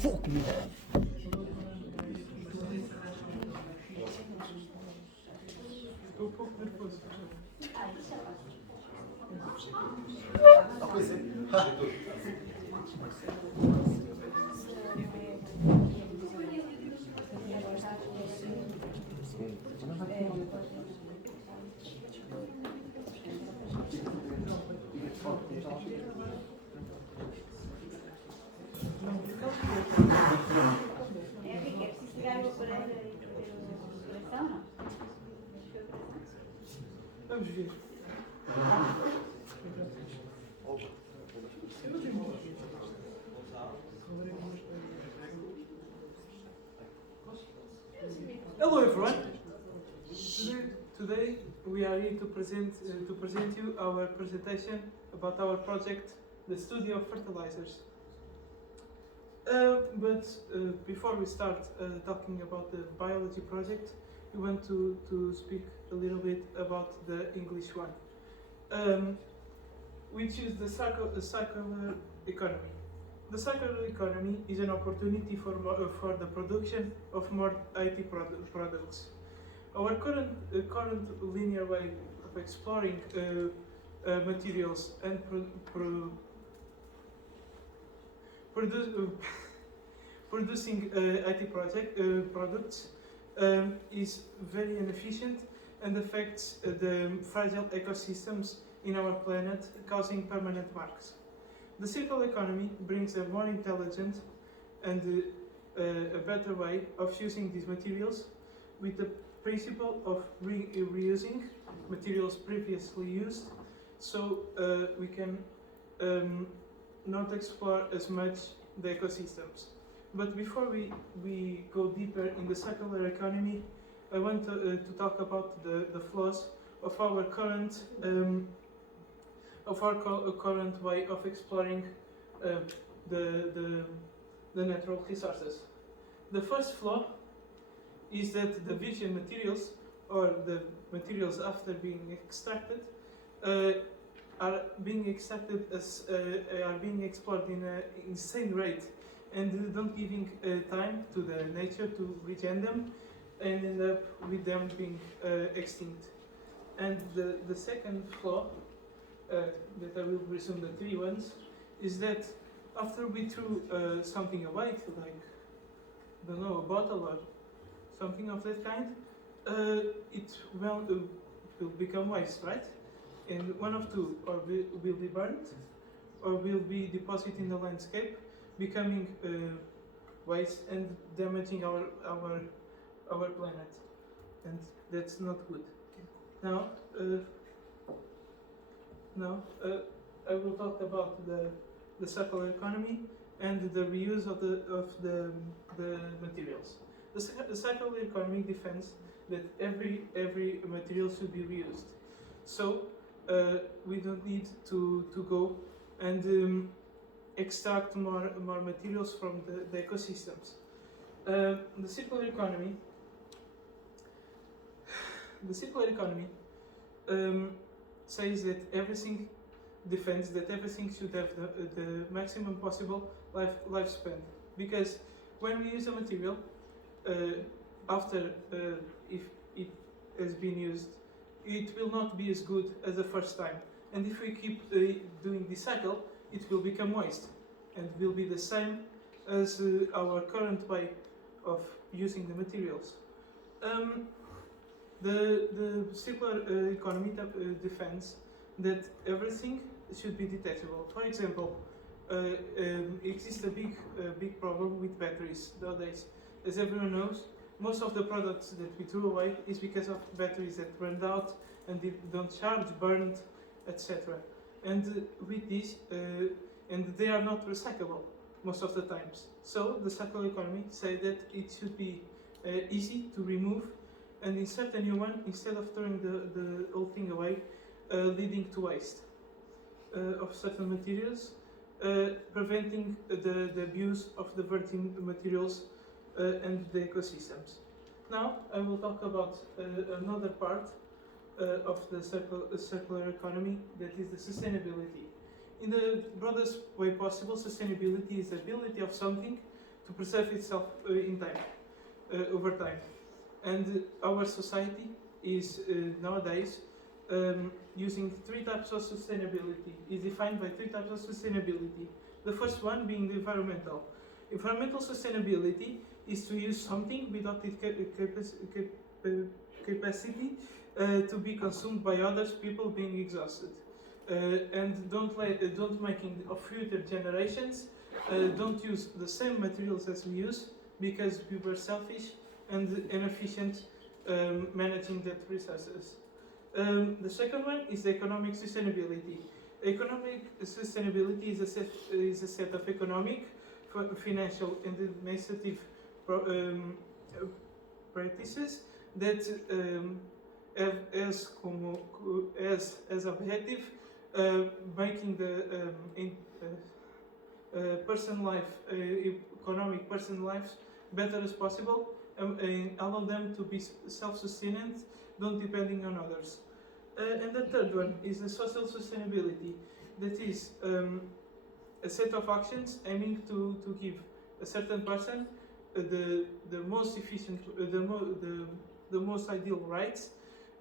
Fuck me. Estou um pouco nervoso. É preciso pegar o aparelho e fazer o coração, não? Vamos ver. Hello everyone. Today we are here to present you our presentation about our project, the study of fertilizers. But before we start talking about the biology project, we want to speak a little bit about the English one. We choose the circular economy. The circular economy is an opportunity for the production of more IT products. Our current linear way of exploring materials and producing IT products is very inefficient and affects the fragile ecosystems in our planet, causing permanent marks. The circular economy brings a more intelligent and a better way of using these materials, with the principle of reusing materials previously used, so we can not explore as much the ecosystems. But before we go deeper in the circular economy, I want to talk about the flaws of our current current way of exploring the natural resources. The first flaw is that the virgin materials, or the materials after being extracted, are being explored in an insane rate, and don't giving time to the nature to regen them, and end up with them being extinct. And the second flaw, that I will resume the three ones, is that after we threw something away, like, I don't know, a bottle or something of that kind, it will become waste, right? And one of two, or will be burnt, or will be deposited in the landscape, becoming waste and damaging our planet, and that's not good. Now, I will talk about the circular economy and the reuse of the materials. The circular economy defends that every material should be reused. So we don't need to go and extract more materials from the ecosystems. The circular economy says that everything defends that everything should have the maximum possible lifespan, because when we use a material, after if it has been used, it will not be as good as the first time, and if we keep doing this cycle, it will become waste and will be the same as our current way of using the materials. The circular economy defends that everything should be detachable. For example, exists a big problem with batteries nowadays. As everyone knows, most of the products that we throw away is because of batteries that burned out and they don't charge, burned, etc. And with this, and they are not recyclable most of the times. So the circular economy say that it should be easy to remove and insert a new one instead of throwing the old thing away, leading to waste of certain materials, preventing the abuse of the virgin materials and the ecosystems. Now I will talk about another part of the circular economy, that is the sustainability. In the broadest way possible, sustainability is the ability of something to preserve itself in time, over time. And our society is nowadays using three types of sustainability, is defined by three types of sustainability. The first one being the environmental. Environmental sustainability is to use something without its capacity to be consumed by others, people being exhausted. And don't making of future generations don't use the same materials as we use because we were selfish and inefficient managing that resources. The second one is the economic sustainability. Economic sustainability is a set of economic, financial, and administrative practices that have as objective making the person life, economic person lives better as possible, and allow them to be self-sustaining, not depending on others. And the third one is the social sustainability, that is a set of actions aiming to give a certain person the most efficient, the most ideal rights,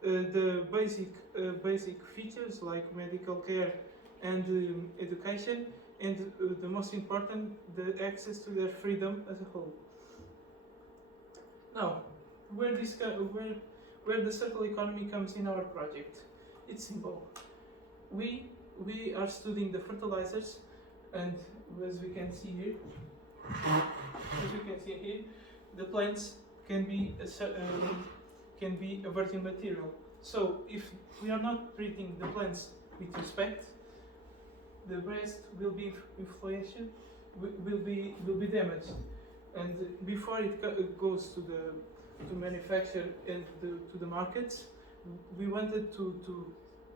the basic features like medical care and education, and the most important, the access to their freedom as a whole. Now, where the circular economy comes in our project, it's simple. We are studying the fertilizers, and as we can see here, the plants can be a virgin material. So if we are not treating the plants with respect, the rest will be inflation, will be damaged, and before it goes to manufacture and to the markets, we wanted to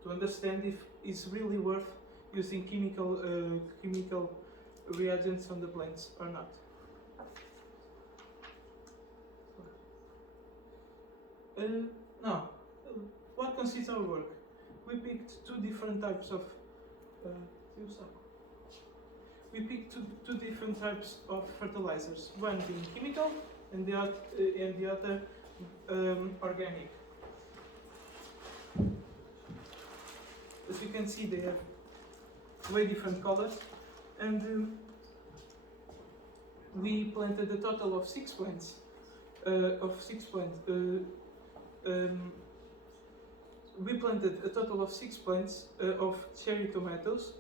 understand if it's really worth using chemical reagents on the plants or not. Now, what consists our work? We picked two different types of fertilizers. One being chemical, and the other organic. As you can see, they have way different colors, and we planted a total of 6 plants. We planted a total of 6 plants of cherry tomatoes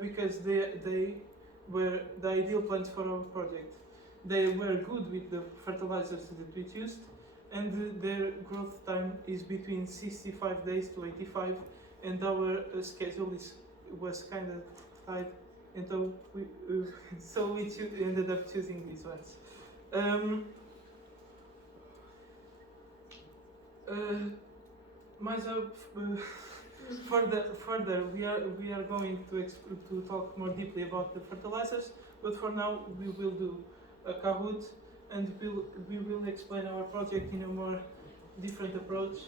because they were the ideal plants for our project. They were good with the fertilizers that we used, and their growth time is between 65 days to 85, and our schedule was kind of tight, and so we ended up choosing these ones. Further, we are going to talk more deeply about the fertilizers, but for now we will do a Kahoot, and we will explain our project in a more different approach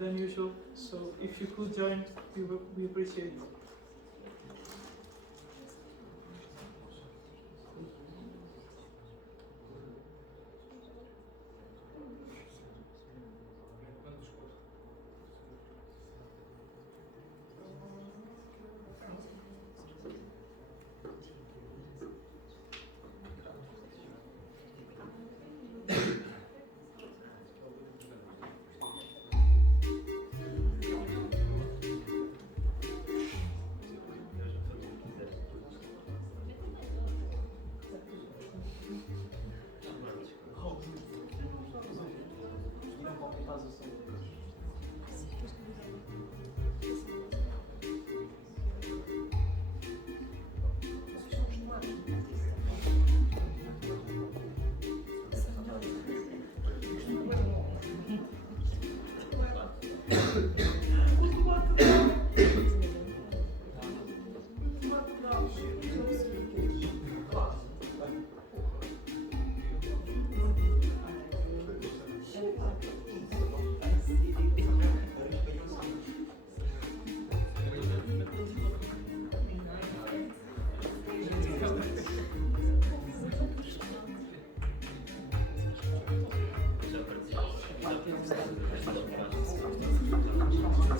than usual. So if you could join, we appreciate it.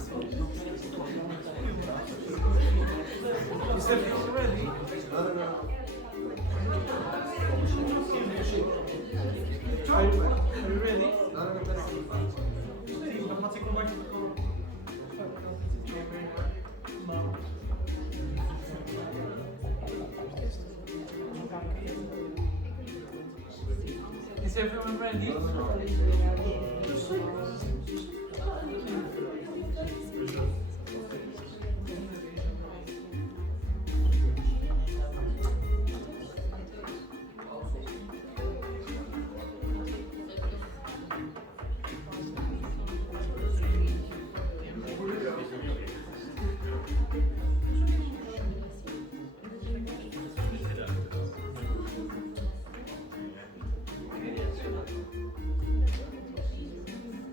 Is everyone ready? Are you ready? Is everyone ready?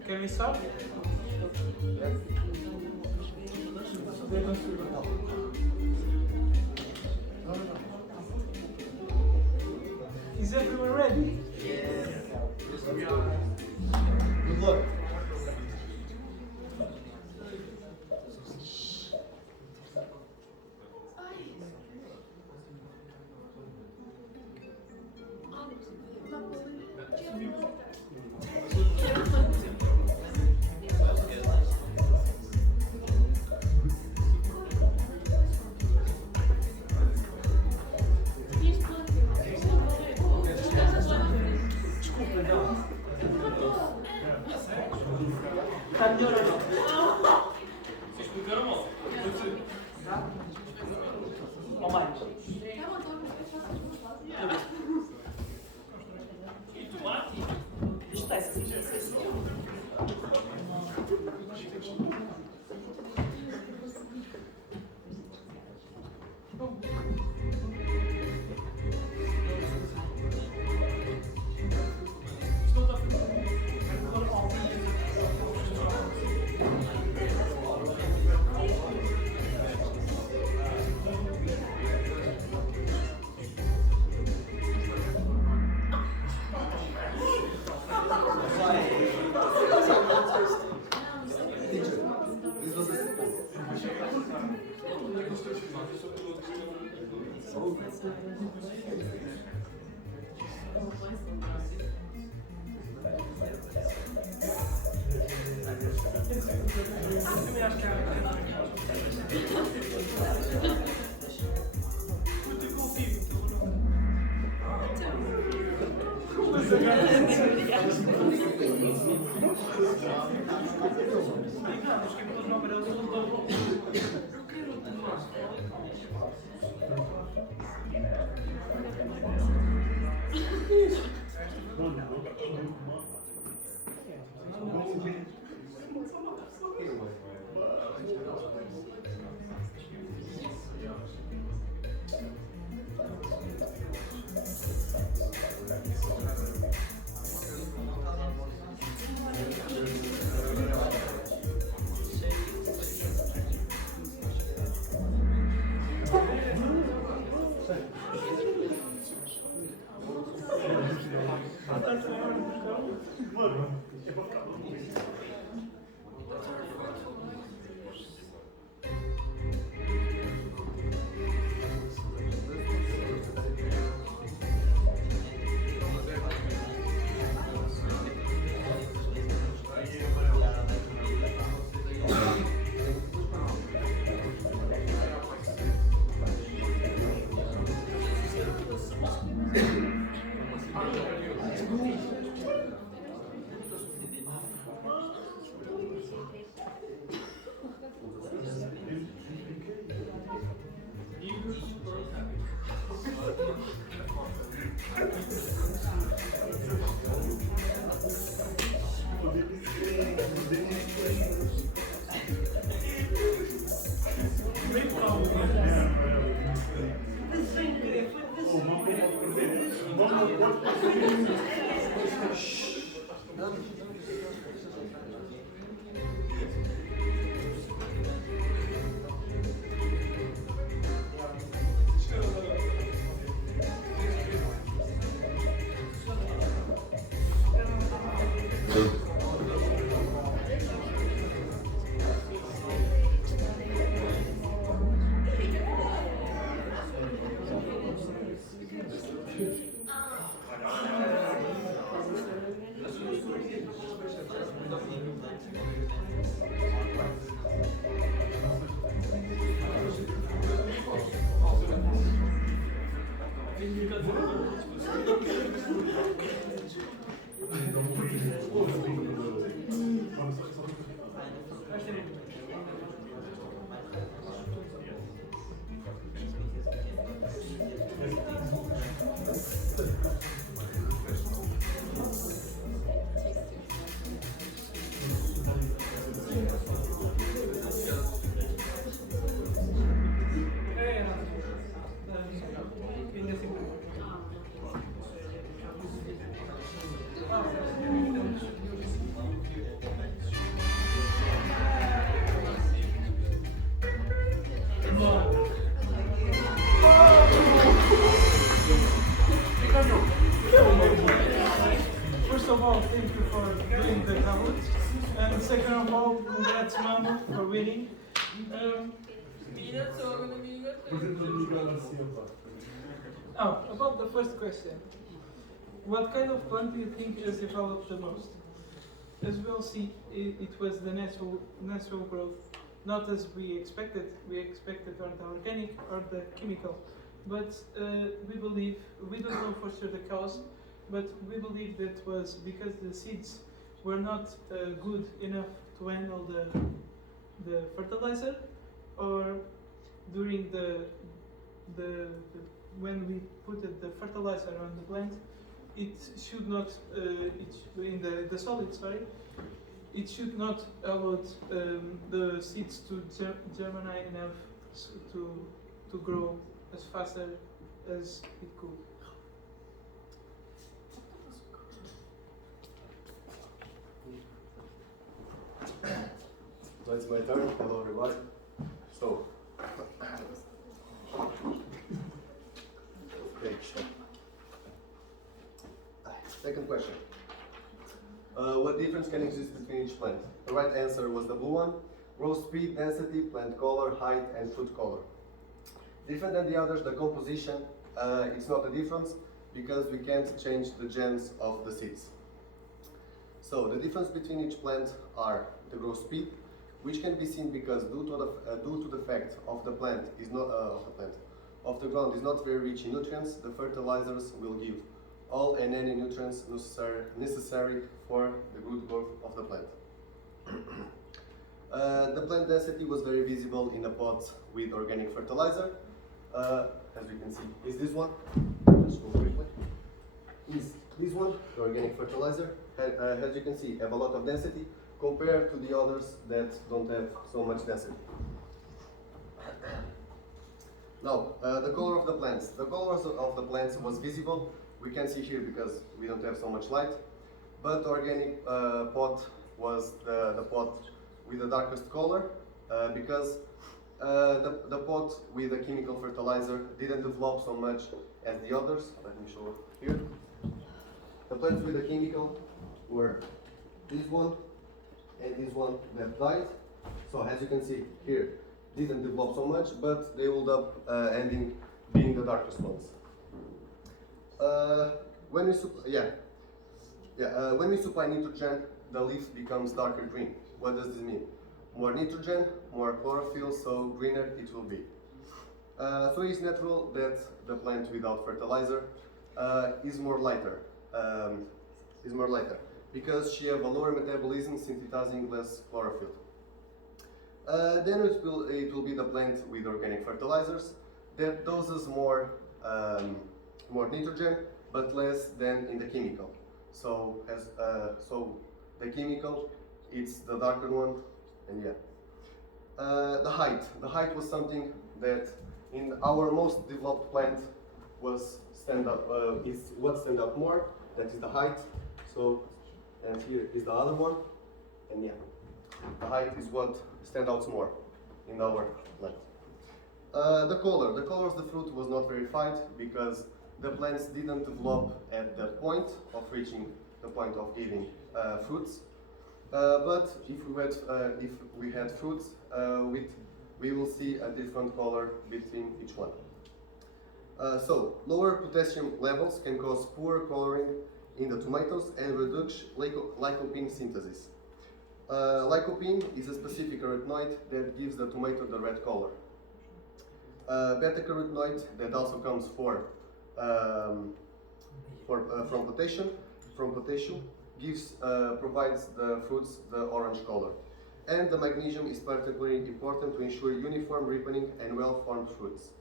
Can we stop? Is everyone ready? Good luck. first of all, thank you for doing the Kahoot. And second of all, congrats, Mamo, for winning. About the first question. What kind of plant do you think has developed the most? As we'll see, it was the natural growth, not as we expected. We expected or the organic or the chemical. But we believe, we don't know for sure the cause, but we believe that was because the seeds were not good enough to handle the fertilizer, or during the when we put the fertilizer on the plant, it should not in the solid, sorry, it should not allow the seeds to germinate enough to grow as faster as it could. So it's my turn. Hello everybody. So, okay, second question. What difference can exist between each plant? The right answer was the blue one. Growth speed, density, plant color, height, and fruit color. Different than the others, the composition, it's not a difference because we can't change the genes of the seeds. So the difference between each plant are the growth speed, which can be seen because due to the fact of the plant is not of the ground is not very rich in nutrients, the fertilizers will give all and any nutrients necessary for the good growth of the plant. The plant density was very visible in a pot with organic fertilizer. As you can see, is this one? Let's go quickly. Is this one the organic fertilizer? As you can see, have a lot of density compared to the others that don't have so much density. Now, the color of the plants. The color of the plants was visible. We can see here because we don't have so much light. But the organic pot was the pot with the darkest color because the pot with the chemical fertilizer didn't develop so much as the others. Let me show here. The plants with the chemical were this one and this one that died. So as you can see here, didn't develop so much, but they would up ending being the darkest ones. When we supply nitrogen, the leaf becomes darker green. What does this mean? More nitrogen, more chlorophyll, so greener it will be. So it's natural that the plant without fertilizer is more lighter. Because she have a lower metabolism synthesizing less chlorophyll. Then it will be the plant with organic fertilizers that doses more nitrogen but less than in the chemical. So the chemical, it's the darker one, and yeah. The height was something that in our most developed plant was is what stand out more. That is the height. So, and here is the other one, and yeah, the height is what stands out more in our plant. The color of the fruit was not verified because the plants didn't develop at the point of reaching the point of giving fruits. But if we had fruits, we will see a different color between each one. So lower potassium levels can cause poor coloring in the tomatoes and reduce lycopene synthesis. Lycopene is a specific carotenoid that gives the tomato the red color. Beta-carotenoid that also comes from potassium provides the fruits the orange color. And the magnesium is particularly important to ensure uniform ripening and well-formed fruits.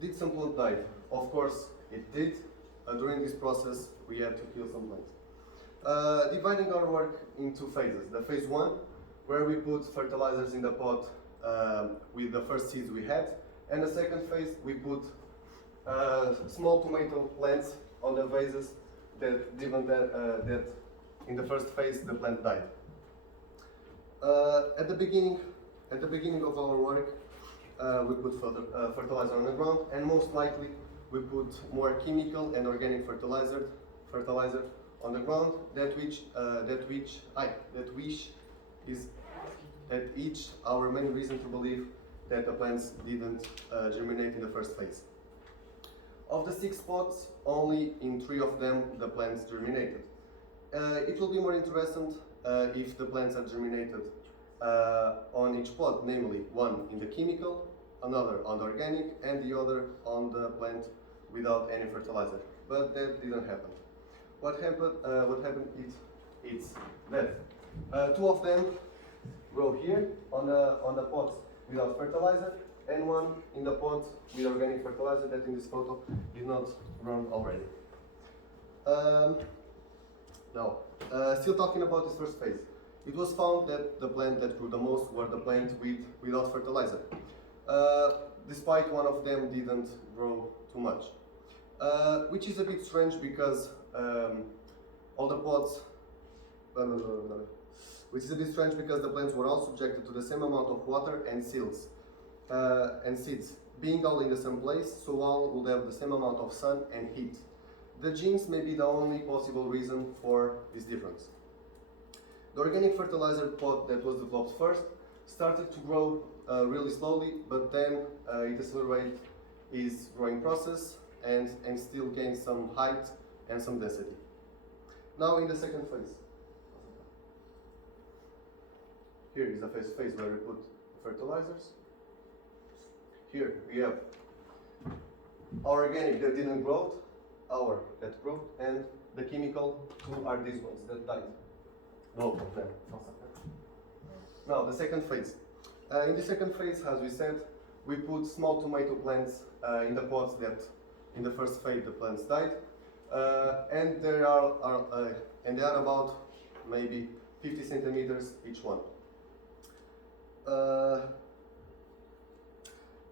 Did some plant die? Of course it did. During this process we had to kill some plants. Dividing our work into phases. The phase 1, where we put fertilizers in the pot with the first seeds we had, and the second phase we put small tomato plants on the vases that in the first phase the plant died. At the beginning of our work, we put fertilizer on the ground, and most likely we put more chemical and organic fertilizer on the ground. That each our main reason to believe that the plants didn't germinate in the first phase. Of the 6 pots, only in 3 of them the plants germinated. It will be more interesting if the plants are germinated on each pot, namely one in the chemical, another on the organic, and the other on the plant without any fertilizer. But that didn't happen. What happened is that 2 of them grow here on the pots without fertilizer, and one in the pot with organic fertilizer that in this photo is not grown already. Now, still talking about this first phase. It was found that the plant that grew the most were the plant without fertilizer. Despite one of them didn't grow too much. Which is a bit strange because all the pots which is a bit strange because the plants were all subjected to the same amount of water and seeds. Being all in the same place, so all would have the same amount of sun and heat. The genes may be the only possible reason for this difference. The organic fertilizer pot that was developed first started to grow really slowly, but then it accelerated its growing process and still gained some height and some density. Now in the second phase. Here is the phase where we put fertilizers. Here we have our organic that didn't grow, our that grew, and the chemical 2 are these ones that died. Both of them. Now the second phase. In the second phase, as we said, we put small tomato plants in the pots that in the first phase the plants died, and they are about maybe 50 centimeters each one.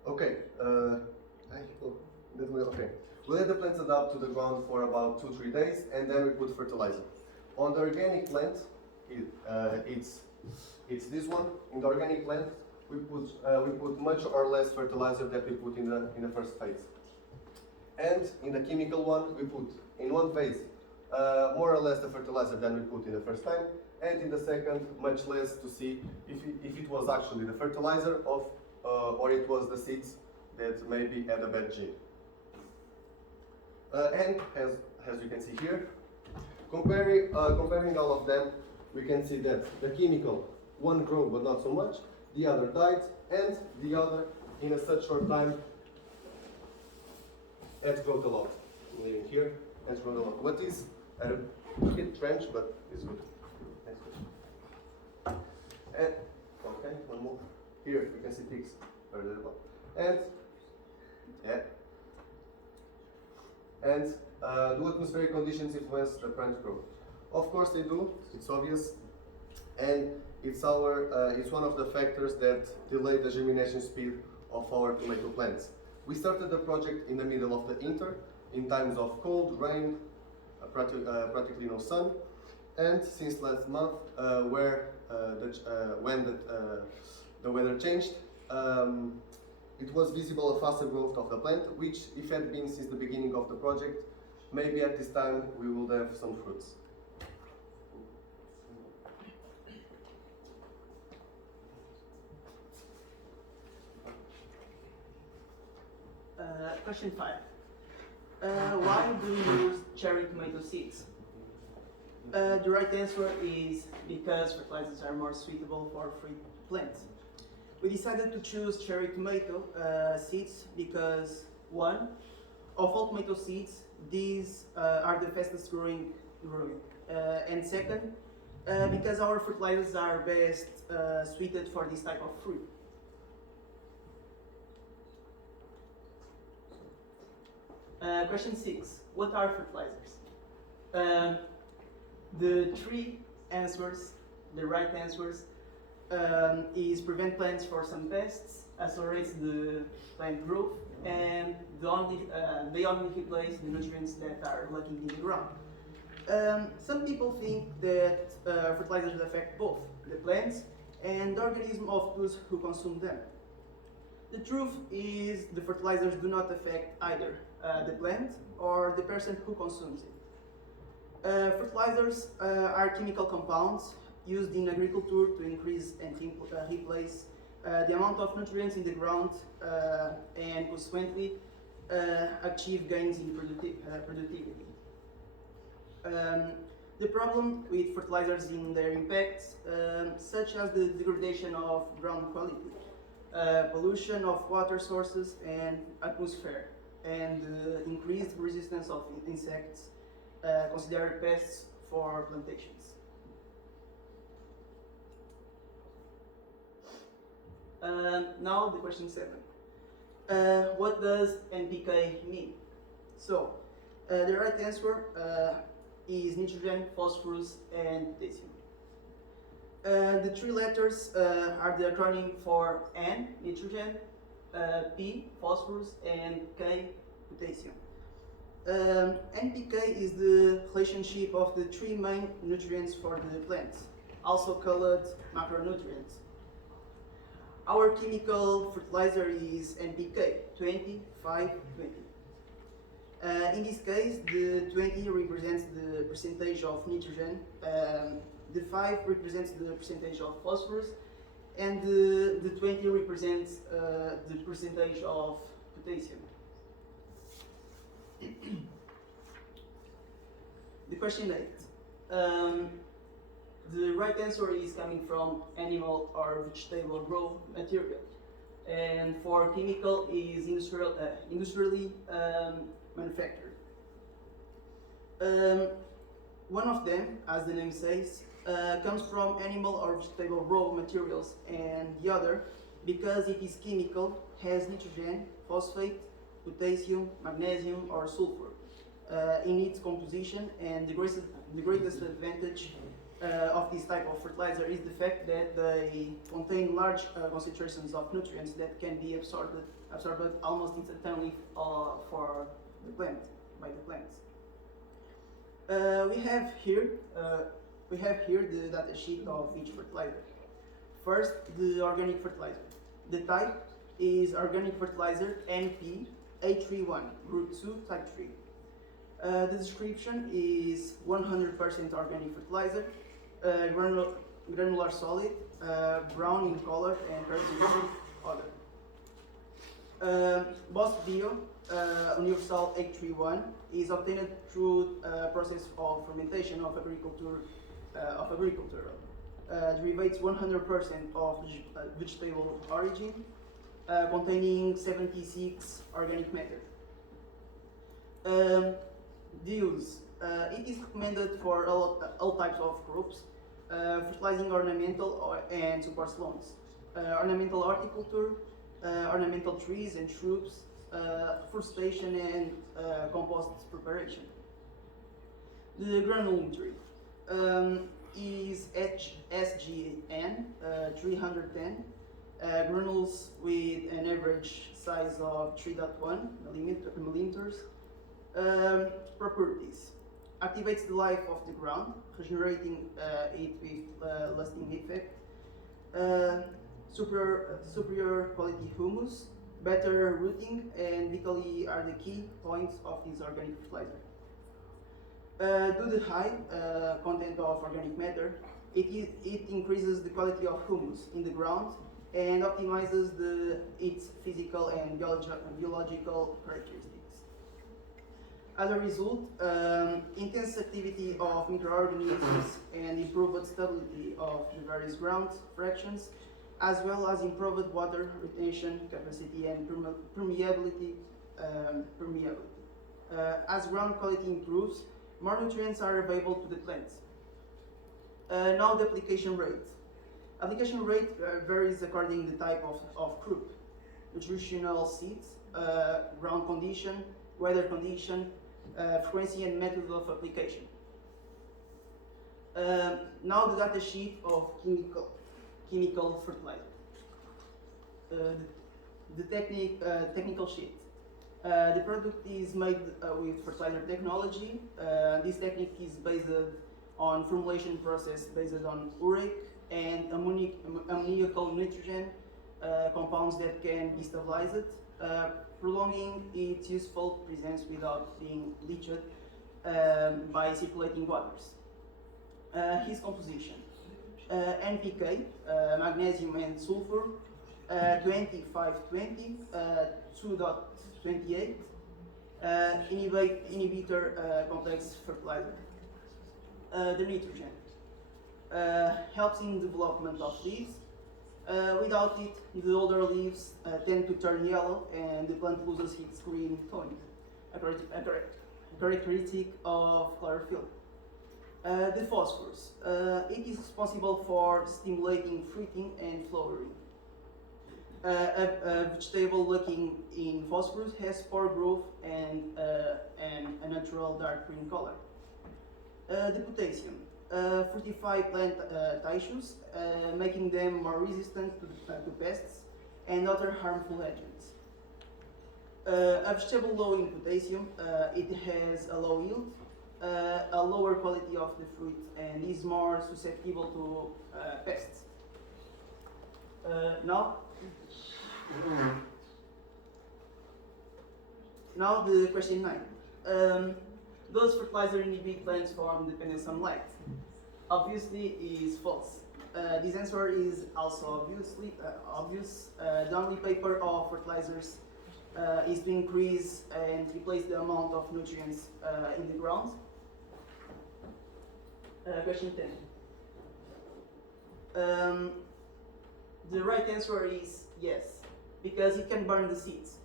Okay. We let the plants adapt to the ground for about 2-3 days, and then we put fertilizer. On the organic plant, it's this one. In the organic plant, we put much or less fertilizer that we put in the first phase. And in the chemical one, we put in one phase more or less the fertilizer than we put in the first time, and in the second much less to see if it was actually the fertilizer or it was the seeds that maybe had a bad gene. And as you can see here, comparing all of them, we can see that the chemical, one grew but not so much, the other died, and the other, in a such short time, has grown a lot. Living here, has grown a lot. What is a bit strange, but it's good. That's good. And okay, one more. Here you can see pigs. And yeah. And do atmospheric conditions influence the plant growth? Of course they do. It's obvious, and it's one of the factors that delay the germination speed of our tomato plants. We started the project in the middle of the winter, in times of cold, rain, practically no sun, and since last month, when the weather changed, it was visible a faster growth of the plant, which, if had been since the beginning of the project, maybe at this time we would have some fruits. Question 5. Why do you use cherry tomato seeds? The right answer is because fertilizers are more suitable for fruit plants. We decided to choose cherry tomato seeds because, one, of all tomato seeds, these are the fastest growing. And second, because our fertilizers are best suited for this type of fruit. Question 6. What are fertilizers? The three answers, the right answers, is prevent plants for some pests, accelerates the plant growth, and they only replace the nutrients that are lacking in the ground. Some people think that fertilizers affect both the plants and the organism of those who consume them. The truth is the fertilizers do not affect either the plant or the person who consumes it. Fertilizers are chemical compounds used in agriculture to increase and replace the amount of nutrients in the ground and consequently achieve gains in productivity. The problem with fertilizers in their impacts, such as the degradation of ground quality, pollution of water sources and atmosphere, and increased resistance of insects considered pests for plantations. Now the question 7. What does NPK mean? So, the right answer is nitrogen, phosphorus, and potassium. The three letters are the acronym for N, nitrogen, P, phosphorus, and K, potassium. NPK is the relationship of the three main nutrients for the plants, also called macronutrients. Our chemical fertilizer is NPK 20, 5, 20. In this case, the 20 represents the percentage of nitrogen, the 5 represents the percentage of phosphorus, and the 20 represents the percentage of potassium. The question 8. The right answer is coming from animal or vegetable raw material, and for chemical is industrially manufactured. One of them, as the name says, comes from animal or vegetable raw materials, and the other, because it is chemical, has nitrogen, phosphate, potassium, magnesium, or sulfur in its composition, and the greatest advantage of this type of fertilizer is the fact that they contain large concentrations of nutrients that can be absorbed almost instantly for the plant, by the plants. We have here the data sheet of each fertilizer. First, the organic fertilizer. The type is organic fertilizer NP A31 Group 2 Type 3. The description is 100% organic fertilizer, granular solid, brown in color and characteristic odor. Boss Bio Universal 831 is obtained through a process of fermentation of agricultural derivates 100% of vegetable origin, containing 76 organic matter. The use. It is recommended for all types of crops, fertilizing ornamental and support lawns, ornamental horticulture, ornamental trees and shrubs, forestation and compost preparation. The granulometry is SGN 310, granules with an average size of 3.1 millimeters. Properties. Activates the life of the ground, regenerating it with lasting effect. Superior quality humus, better rooting, and vitally are the key points of this organic fertilizer. Due to the high content of organic matter, it increases the quality of humus in the ground and optimizes its physical and biological characteristics. As a result, intense activity of microorganisms and improved stability of the various ground fractions, as well as improved water retention capacity and permeability. As ground quality improves, more nutrients are available to the plants. Now the application rate. Application rate varies according to the type of crop, nutritional seeds, ground condition, weather condition, frequency and method of application. Now the data sheet of chemical fertilizer. The technical sheet. The product is made with fertilizer technology. This technique is based on formulation process based on uric and ammoniacal nitrogen, compounds that can be stabilized, prolonging its useful presence without being leached by circulating waters. His composition: NPK, magnesium and sulfur, 2520, 2.28, inhibitor complex fertilizer. The nitrogen helps in development of leaves. Without it, the older leaves tend to turn yellow and the plant loses its green tone, a characteristic of chlorophyll. The phosphorus. It is responsible for stimulating fruiting and flowering. A vegetable lacking in phosphorus has poor growth and a natural dark green color. The potassium. Fortify plant tissues, making them more resistant to pests and other harmful agents. A vegetable low in potassium, it has a low yield, a lower quality of the fruit, and is more susceptible to pests. Now the question 9. Does fertilizer inhibit plants from dependent sunlight? Obviously is false. This answer is also obvious. The only paper of fertilizers is to increase and replace the amount of nutrients in the ground. Question 10. The right answer is yes, because it can burn the seeds.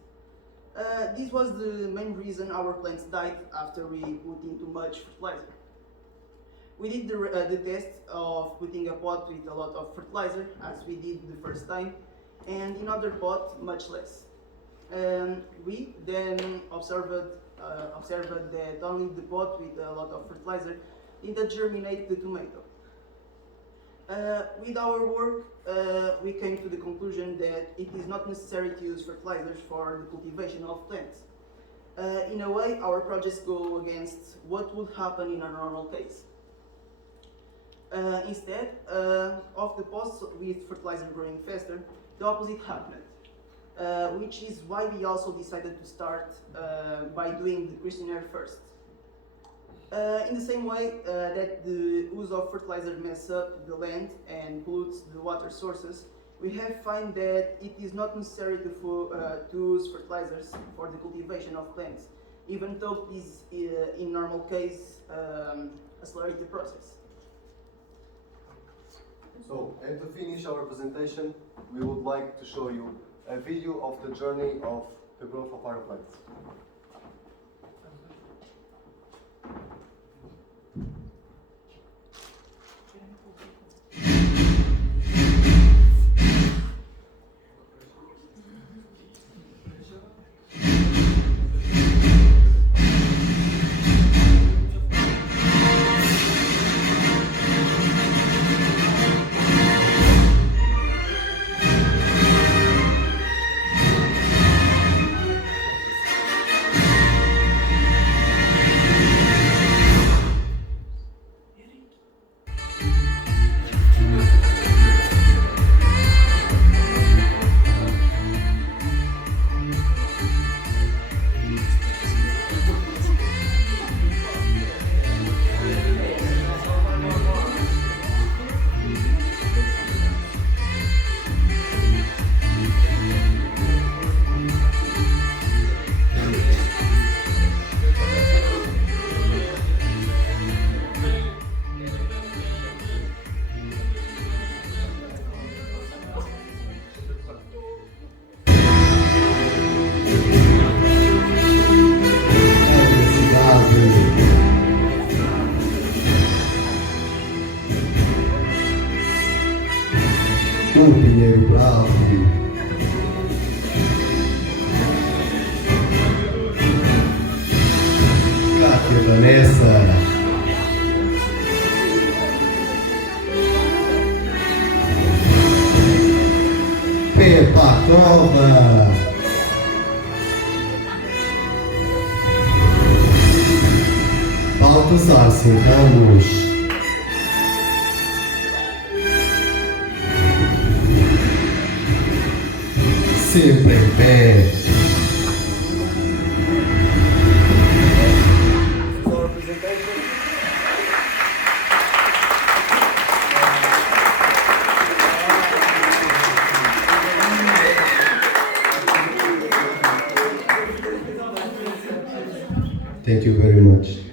This was the main reason our plants died after we put in too much fertilizer. We did the test of putting a pot with a lot of fertilizer, as we did the first time, and in other pot much less. We then observed that only the pot with a lot of fertilizer didn't germinate the tomato. With our work, we came to the conclusion that it is not necessary to use fertilizers for the cultivation of plants. In a way, our projects go against what would happen in a normal case. Instead of the pots with fertilizer growing faster, the opposite happened, which is why we also decided to start by doing the questionnaire first. In the same way that the use of fertilizer messes up the land and pollutes the water sources, we have found that it is not necessary to use fertilizers for the cultivation of plants, even though this, in normal case, accelerates the process. So, and to finish our presentation, we would like to show you a video of the journey of the growth of our plants. O Pinheiro Bravo. Cátia Vanessa. Pepa Cova. Baltazar Ramos. sempre em pé. Thank you very much.